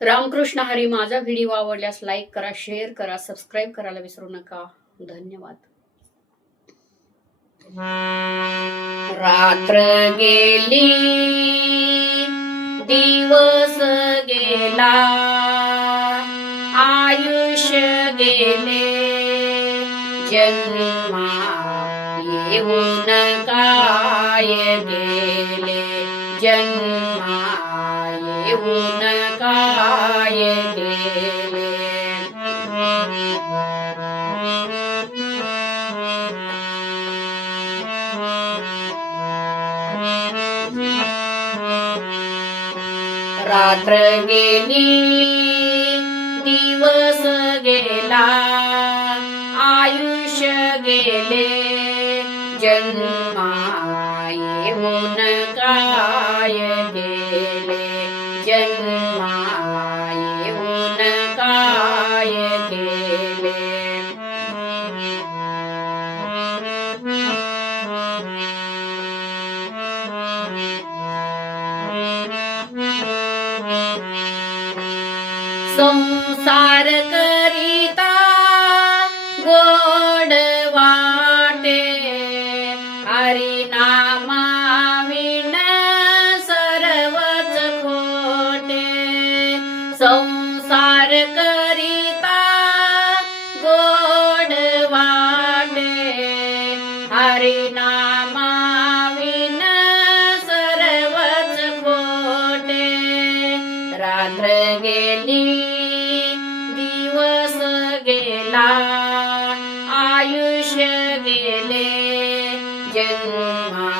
रामकृष्ण हरी. माझा व्हिडिओ आवडल्यास लाईक करा, शेअर करा, सबस्क्राईब करायला विसरू नका. धन्यवाद. रात्र गेली, दिवस गेला, आयुष्य गेले, जन्मा येऊन काय गेले, जन्मा येऊन काय गेले. रात्र गेली, दिवस गेला, आयुष्य गेले, जन्मा येऊन काय गेले, जन्मा येऊन काय गेले. संसार करिता गोड वाटे, हरी नामाविन सर्वच खोटे. संसार करिता गोड वाटे, हरी नामाविन सर्वच खोटे. रात्र गेली, दिवस गेला, आयुष्य गेले, जन्मा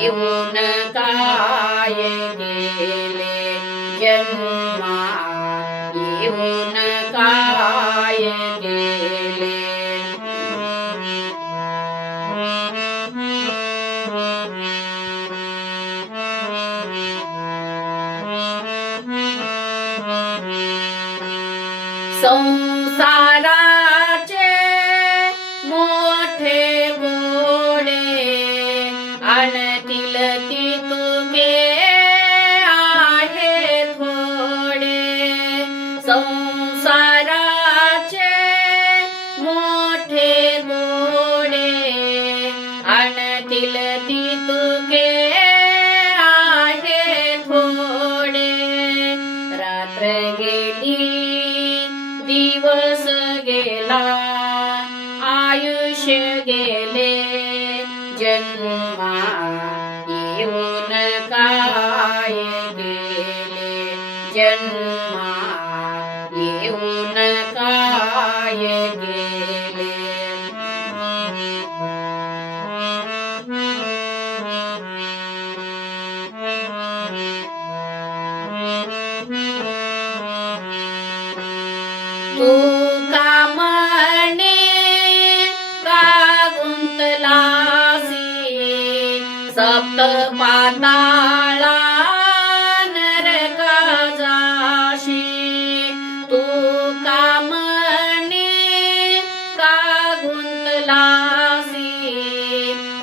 येऊन काय गेले, जन्मा येऊन काय गेले. संसाराचे मोठे गोडे, आणतील ती तुके आहे थोडे. संसाराचे मोठे गोडे, आणतील ती तुके आहे थोडे. रात्र गेली, दिवस गेला, आयुष्य गेले, जन्मा येऊन काय गेले, जन्मा येऊन काय गेले. तू का म्हणे का गुंतलासी, सप्त पाताळा नरका जाशी. तू का म्हणे का गुंतलासी,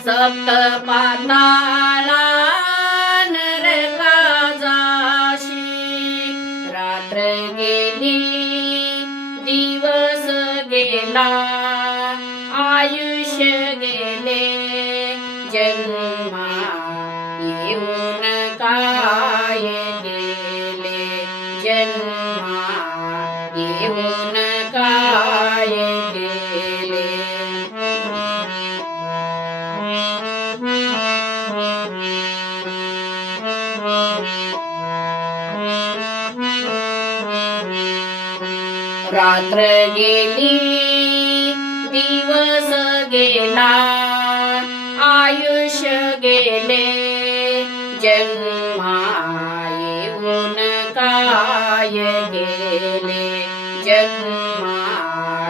सप्त पाताळा नरका जाशी. रात्र गेली, दिवस गेला, आयुष्य गेले, जन्मा येऊन काय गेले, जन्मा येऊन काय गेले. रात्र गेली, दिवस गेला, आयुष्य गेले, जन्मा येऊन काय गेले, जन्मा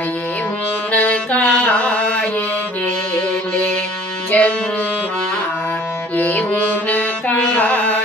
येऊन काय गेले, जन्मा येऊन काय